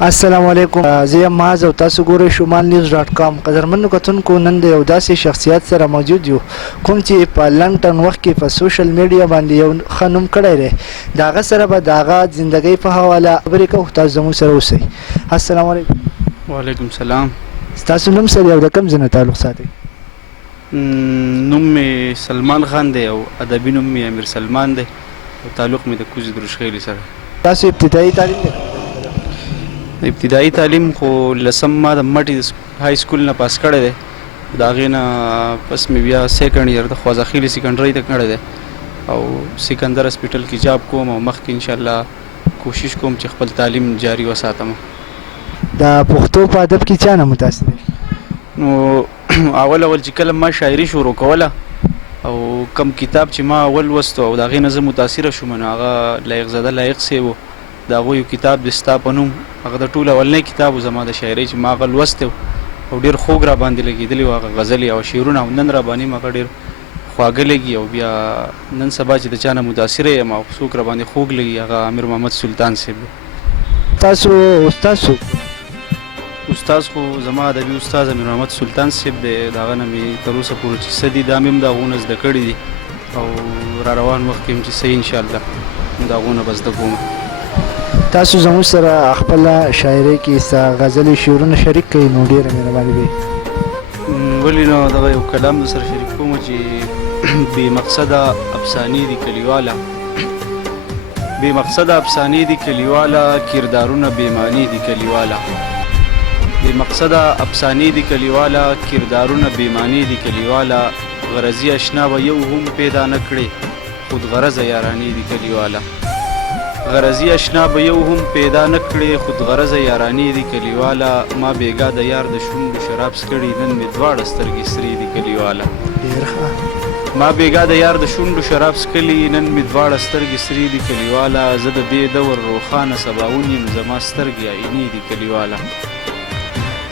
السلام علیکم زه یم معاذ او تاسو ګورئ شمال نیوز ډاټ کام. قدرمنو کتونکو، نن د یو داسې شخصیت سره موجود یو کوم چې په لنډ وخت کې په سوشل میډیا باندې یو ښه نوم کړی دی. د هغه سره به د هغه زندګۍ په حواله خبرې کوو. تاسو زموږ سره اوسئ. السلام علیکم. وعلیکم السلام. ستاسو نوم څه دی او د کوم ځای نه تعلق ساتئ؟ نوم مې سلمان خان دی او ادبي نوم مې امیر سلمان دی او تعلق مې د کوزې دروشخیلي سره. تاسو ابتدایي تعلیم دی؟ ابتدایي تعلیم خو لسم ما د مټي های سکول نه پاس کړی دی. د هغې نه پس مې بیا سیکنډ ایئر د خوازخیلي سیکنډرۍ ته کړی دی او سکندر هسپیټل کې جاب کوم او مخکې انشاءالله کوشش کوم چې خپل تعلیم جاري وساتم. د پښتو په ادب کې چا نه متاثر دی؟ نو اول چې کله ما شاعري شروع کوله او کم کتاب چې ما اول لوستو او د هغې نه زه متاثره شوم، نو هغه لایق زاده لایق صیب و. د هغو یو کتاب د ستا په نوم، هغه د ټولو اولنی کتاب و زما د شاعرۍ چې ما هغه لوستی او ډېر خوږ را باندې لګېدلی و. هغه غزلې او شعرونه او نن را باندې م هغه ډېر خواږه لګي او بیا نن سبا چې د چا نه متاثره یم او څوک را باندې خوږ لګي هغه امیر محمد سلطان صاحب دی. تاسو استاد څوک؟ استاد خو زما ادبي استاد امیر محمد سلطان صاحب دی. د هغه نه مې تر اوسه پورې چې څه دي دا مې هم د هغو نه زده کړي دي او را روان وخت کې هم چې څه انشاءالله د هغو نه به زده کوم. تاسو زموږ سره خپله شاعرۍ کې څه غزلې شعرونه شریک کوئ نو ډېره مهرباني وي. ولې نو دغه یو کلام در سره شریک کوم چې بې مقصده افسانې دي کلیواله، بې مقصده افسانې دي کلیواله، کردارونه بې معنی دي کلیواله. بې مقصده افسانې دي کلیواله، کردارونه بې معنی دي کلیواله. غرضي اشنا به یو هم پیدا نه کړې، خود غرضه یارانې دي کلیواله. غرضي اشنا به یو هم پیدا نه کړې، خود غرضه یارانې دي کلیواله. ما بیګا د یار د شونډو شراب څکړي، نن مې دواړه سترګې سرې دي کلیواله. ما بیګا د یار د شونډو شراب څکلي، نن مې دواړه سترګې سرې دي کلیواله. زه د دې دور روښانه سباون یم، زما سترګې عینې دي کلیواله.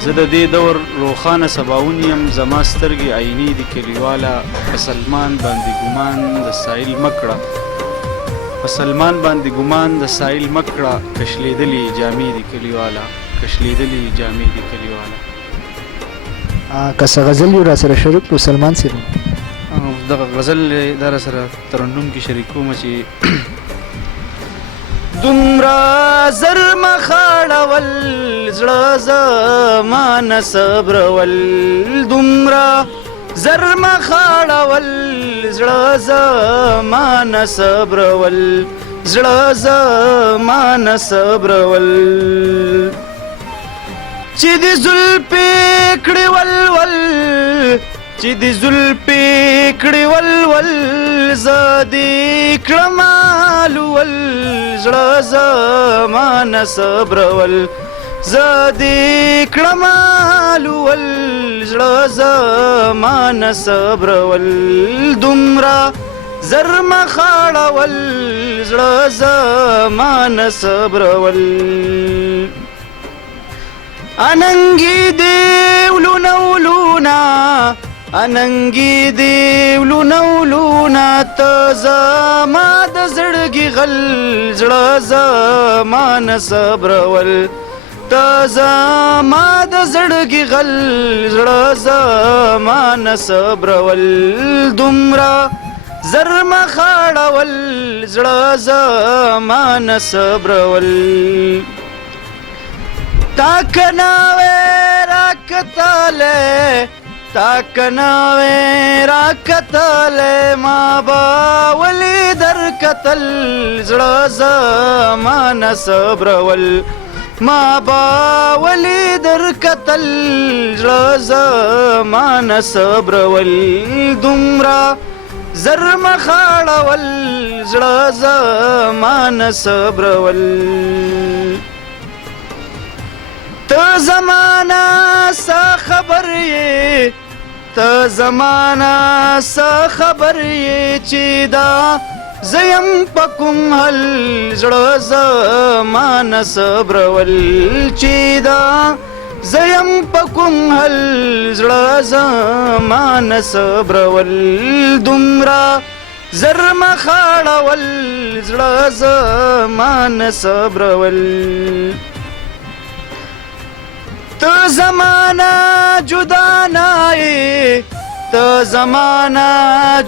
زه د دې دور روښانه سباون یم، زما سترګې عینې دي کلیواله. په سلمان باندې ګمان د سایل مکړه، په سلمان باندې ګمان د سایل مکړه. کشلیدلې جامې دي کلیواله، کشلیدلې جامې دي کلیواله. که څه غزل یو را سره شریک کړو سلمان صاحب؟ دغه غزل دا را سره ترنم کې شریک کوم چې دومره زر مخاړول زړه زما نه صبرول، دومره زر مخاړول زړه زما نه صبرول، زړه زما نه صبرول. چې د زلفې کړې ولول، چې د زلفې کړې ولول، زه دې کړم الول، زړه زما نه صبرول، زه دې کړم الول، زړه زما نه صبرول. دومره زر مخاړول زړه زما نه صبرول. اننګي دې ولونه ولونه، اننګي دې ولونه ولونه، ته زما د زړګي غل، زړه زما نه صبرول، ته زما د زړګي غل، زړه زما نه صبرول. دومره زر مخاړول زړه زما نه صبرول. تا کناوې راکتلې، تا کناوې راکتلې، ما به ولې درکتل، زړه زما نه صبرول، ما به ولې درکتل، زړه زما نه صبرول. دومره زر مخاړول زړه زما نه صبرول. ته زمانه څه خبر یې، ته زمانه څه خبر یې، چې دا زه یم په کوم حل، زړه زما نه صبرول، چې دا زه یم په کوم حل، زړه زما نه صبرول. دومره زر مخاړول زړه زما نه صبرول. ته زمانہ جدا نای ته زمانہ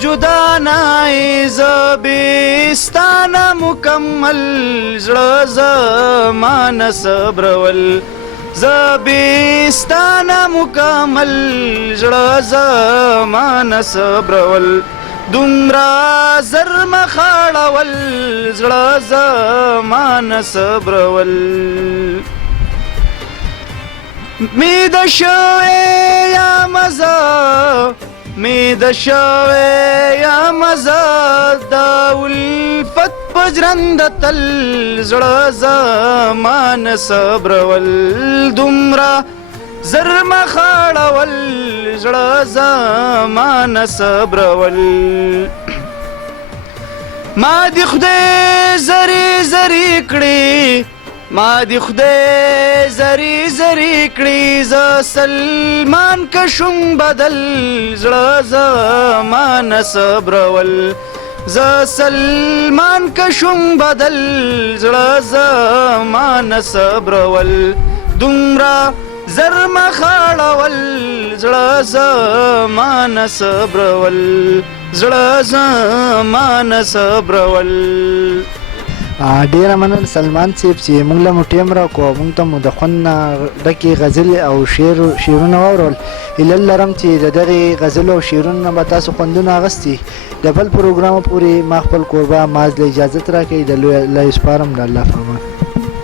جدا نای زبستانه مکمل زړه زمانه صبرول زبستانه مکمل زړه زمانه صبرول دومره زر مخاړول زړه زمانه صبرول می د شوې یا مزه می د شوې یا مزه د الفت په ژرنده تل زړه زمانه صبرول دومره زر مخاړول زړه زمانه صبرول ما دې خدای زری زری کړي ما دې خدای زری زری کړي زه سلمان کشم بدل زړه زمانه صبرول زه سلمان کشم بدل زړه زمانه صبرول دومره زر مخاړول زړه زمانه صبرول زړه زمانه صبرول ډیره مننه سلمان صاحب چې موږ له مو ټیم راکړو موږ ته مو د خوند نه ډکې غزلې او شعرونه واورول هیله لرم چې د دغې غزلو او شعرونو نه به تاسو خوندونه اخیستي د بل پروګرام پورې ما خپل کوربه ماز له اجازت راکوي د لوی سپارم د الله په